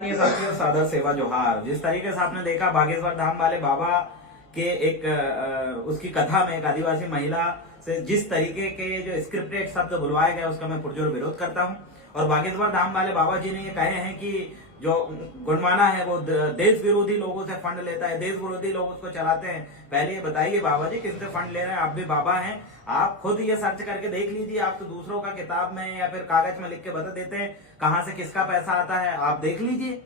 ये साथियों सादा सेवा जोहार। जिस तरीके से आपने देखा बागेश्वर धाम वाले बाबा के एक उसकी कथा में एक आदिवासी महिला से जिस तरीके के जो स्क्रिप्टेड शब्द बुलवाए गए उसका मैं पुरजोर विरोध करता हूं। और बागेश्वर धाम वाले बाबा जी ने ये कहे हैं कि जो गुणमाना है वो देश विरोधी लोगों से फंड लेता है, देश विरोधी लोग उसको चलाते हैं। पहले ये बताइए बाबा जी किससे फंड ले रहे हैं? आप भी बाबा हैं, आप खुद ये सर्च करके देख लीजिए। आप तो दूसरों का किताब में या फिर कागज में लिख के बता देते हैं कहां से किसका पैसा आता है, आप देख लीजिए।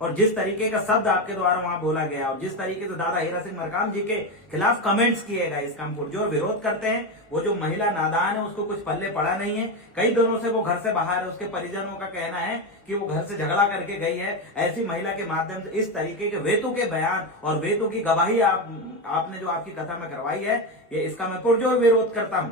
और जिस तरीके का शब्द आपके द्वारा वहां बोला गया और जिस तरीके से दादा हीरा सिंह मरकाम जी के खिलाफ कमेंट्स किए गए, इसका हम पुरजोर विरोध करते हैं। वो जो महिला नादान है उसको कुछ पल्ले पड़ा नहीं है, कई दिनों से वो घर से बाहर है। उसके परिजनों का कहना है कि वो घर से झगड़ा करके गई है। ऐसी महिला के माध्यम से इस तरीके के वेतों के बयान और वेतों की गवाही आपने जो आपकी कथा में करवाई है, ये इसका मैं पुरजोर विरोध करता हूं।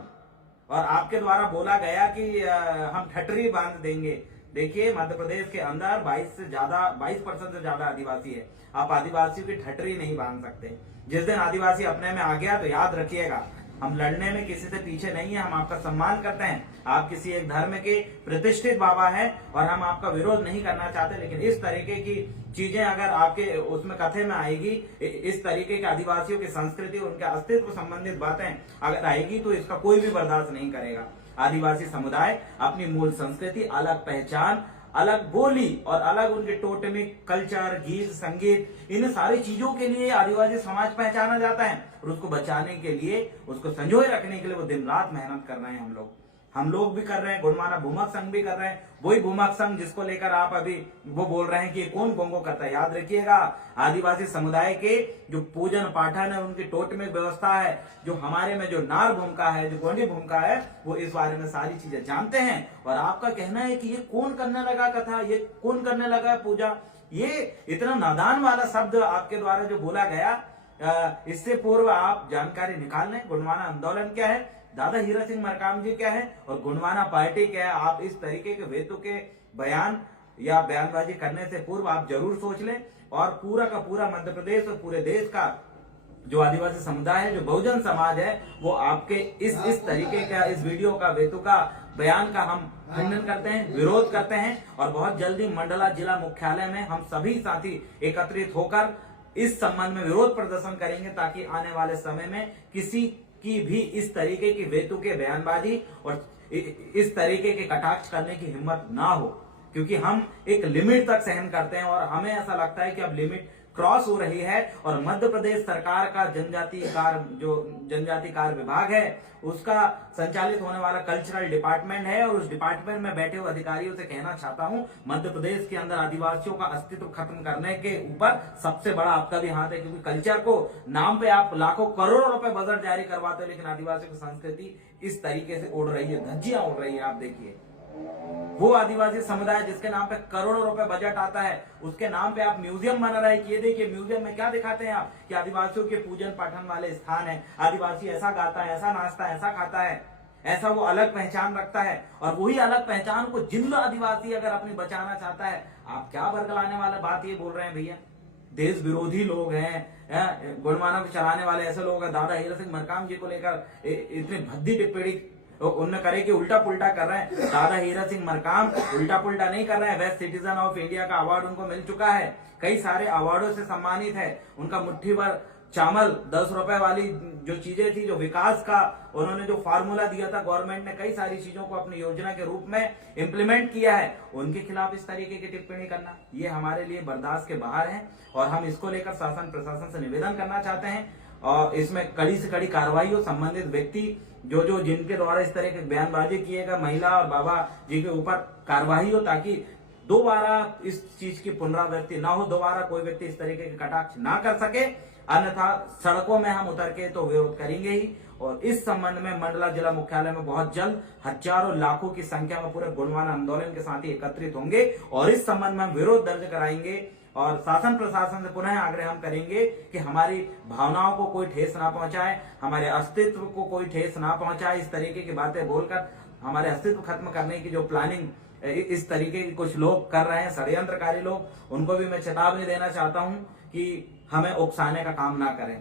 और आपके द्वारा बोला गया कि हम ठटरी बांध देंगे। देखिए मध्य प्रदेश के अंदर 22% से ज्यादा आदिवासी है। आप आदिवासियों की ठटरी नहीं बांध सकते। जिस दिन आदिवासी अपने में आ गया तो याद रखिएगा, हम लड़ने में किसी से पीछे नहीं है। हम आपका सम्मान करते हैं, आप किसी एक धर्म के प्रतिष्ठित बाबा हैं और हम आपका विरोध नहीं करना चाहते। लेकिन इस तरीके की चीजें अगर आपके उसमें कथे में आएगी, इस तरीके के आदिवासियों की संस्कृति और उनके अस्तित्व संबंधित बातें अगर आएगी तो इसका कोई भी बर्दाश्त नहीं करेगा। आदिवासी समुदाय अपनी मूल संस्कृति, अलग पहचान, अलग बोली और अलग उनके टोटमिक कल्चर, गीत, संगीत, इन सारी चीजों के लिए आदिवासी समाज पहचाना जाता है। और उसको बचाने के लिए, उसको संजोए रखने के लिए वो दिन रात मेहनत कर रहे हैं। हम लोग भी कर रहे हैं, गुणमाना भूमक संघ भी कर रहे हैं। वही भूमक संघ जिसको लेकर आप अभी वो बोल रहे हैं कि कौन गोंगो करता है। याद रखिएगा, आदिवासी समुदाय के जो पूजन पाठन है, उनकी टोटमिक व्यवस्था है, जो हमारे में जो नार भूमिका है, जो गोंडी भूमिका है, वो इस बारे में सारी चीजें जानते हैं। और आपका कहना है कि ये कौन करने लगा कथा, ये कौन करने लगा पूजा, ये इतना नादान वाला शब्द आपके द्वारा जो बोला गया, इससे पूर्व आप जानकारी निकाल लें। गुणवाना आंदोलन क्या है, दादा हीरा सिंह मरकाम जी क्या है और गुणवाना पार्टी क्या है। आप इस तरीके के वेतों के बयान या बयानबाजी करने से पूर्व आप जरूर सोच लें। और पूरा का पूरा मध्य प्रदेश और पूरे देश का जो आदिवासी समुदाय है, जो बहुजन समाज है, वो आपके इस तरीके का, इस वीडियो का, वेतों का बयान का हम खंडन करते हैं, विरोध करते हैं। और बहुत जल्दी मंडला जिला मुख्यालय में हम सभी साथी एकत्रित होकर इस संबंध में विरोध प्रदर्शन करेंगे, ताकि आने वाले समय में किसी की भी इस तरीके की वेतों के बयानबाजी और इस तरीके के कटाक्ष करने की हिम्मत ना हो। क्योंकि हम एक लिमिट तक सहन करते हैं और हमें ऐसा लगता है कि अब लिमिट क्रॉस हो रही है। और मध्य प्रदेश सरकार का जनजाति कार्य विभाग है, उसका संचालित होने वाला कल्चरल डिपार्टमेंट है। और उस डिपार्टमेंट में बैठे हुए अधिकारियों से कहना चाहता हूं, मध्य प्रदेश के अंदर आदिवासियों का अस्तित्व खत्म करने के ऊपर सबसे बड़ा आपका भी हाथ है। क्योंकि कल्चर को नाम पे आप लाखों करोड़ों रुपए बजट जारी करवाते हो, लेकिन आदिवासियों की संस्कृति इस तरीके से उड़ रही है, धज्जियां उड़ रही है। आप देखिए, वो आदिवासी समुदाय जिसके नाम पे करोड़ों रुपए बजट आता है, उसके नाम पे आप म्यूजियम बना रहे हैं। ये देखिए म्यूजियम में क्या दिखाते हैं आप कि आदिवासियों के पूजन पाठन वाले स्थान है, आदिवासी ऐसा गाता है, ऐसा नाचता है, ऐसा खाता है, ऐसा वो अलग पहचान रखता है। और वही अलग पहचान को जिंदा आदिवासी अगर अपनी बचाना चाहता है, आप क्या बरगलाने वाला बात ये बोल रहे हैं भैया? देश विरोधी लोग हैं, गुणमाना को चलाने वाले ऐसे लोग हैं। दादा हीरा सिंह मरकाम जी को लेकर इतनी भद्दी टिप्पणी उन्होंने करे कि उल्टा पुल्टा कर रहे हैं। दादा हीरा सिंह मरकाम उल्टा पुल्टा नहीं कर रहे हैं। बेस्ट सिटीजन ऑफ इंडिया का अवार्ड उनको मिल चुका है, कई सारे अवार्डों से सम्मानित है। उनका मुट्ठी भर चावल 10 रुपए वाली जो चीजें थी, जो विकास का उन्होंने जो फार्मूला दिया था, गवर्नमेंट ने कई सारी चीजों को अपनी योजना के रूप में इम्प्लीमेंट किया है। उनके खिलाफ इस तरीके की टिप्पणी करना ये हमारे लिए बर्दाश्त के बाहर है। और हम इसको लेकर शासन प्रशासन से निवेदन करना चाहते हैं और इसमें कड़ी से कड़ी कार्रवाई हो। संबंधित व्यक्ति जो जिनके द्वारा इस तरह के बयानबाजी किएगा, महिला और बाबा जी के ऊपर कार्रवाई हो, ताकि दोबारा इस चीज की पुनरावृत्ति ना हो, दोबारा कोई व्यक्ति इस तरीके के कटाक्ष ना कर सके। अन्यथा सड़कों में हम उतर के तो विरोध करेंगे ही। और इस संबंध में मंडला जिला मुख्यालय में बहुत जल्द हजारों लाखों की संख्या में पूरे गुणवाना आंदोलन के साथ ही एकत्रित होंगे और इस संबंध में हम विरोध दर्ज कराएंगे। और शासन प्रशासन से पुनः आग्रह हम करेंगे कि हमारी भावनाओं को कोई ठेस ना पहुंचाए, हमारे अस्तित्व को कोई ठेस ना पहुंचाए। इस तरीके की बातें बोलकर हमारे अस्तित्व खत्म करने की जो प्लानिंग इस तरीके की कुछ लोग कर रहे हैं, षड्यंत्रकारी लोग, उनको भी मैं चेतावनी देना चाहता हूं कि हमें उकसाने का काम ना करें।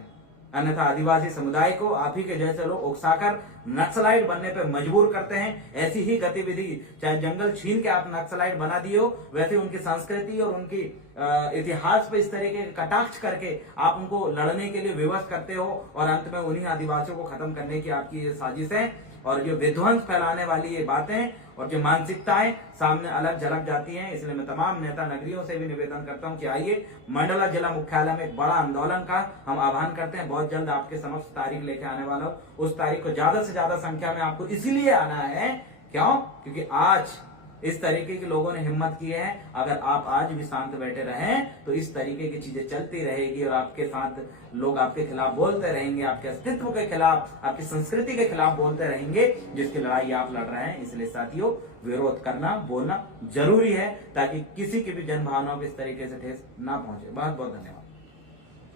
अन्यथा आदिवासी समुदाय को आप ही के जैसे लोग उकसाकर नक्सलाइट बनने पे मजबूर करते हैं। ऐसी ही गतिविधि, चाहे जंगल छीन के आप नक्सलाइट बना दिए हो, वैसे उनकी संस्कृति और उनकी इतिहास पे इस तरीके के कटाक्ष करके आप उनको लड़ने के लिए विवश करते हो और अंत में उन्हीं आदिवासियों को खत्म करने की आपकी ये साजिश है। और जो विध्वंस फैलाने वाली ये बातें और जो मानसिकताएं सामने अलग झलक जाती हैं। इसलिए मैं तमाम नेता नगरियों से भी निवेदन करता हूं कि आइए मंडला जिला मुख्यालय में एक बड़ा आंदोलन का हम आह्वान करते हैं। बहुत जल्द आपके समक्ष तारीख लेके आने वाला हूं। उस तारीख को ज्यादा से ज्यादा संख्या में आपको इसीलिए आना है, क्यों? क्योंकि आज इस तरीके के लोगों ने हिम्मत की है। अगर आप आज भी शांत बैठे रहें तो इस तरीके की चीजें चलती रहेगी और आपके साथ लोग आपके खिलाफ बोलते रहेंगे, आपके अस्तित्व के खिलाफ, आपकी संस्कृति के खिलाफ बोलते रहेंगे, जिसकी लड़ाई आप लड़ रहे हैं। इसलिए साथियों, विरोध करना, बोलना जरूरी है ताकि किसी की भी जन भावनाओं को इस तरीके से ठेस ना पहुंचे। बहुत बहुत धन्यवाद।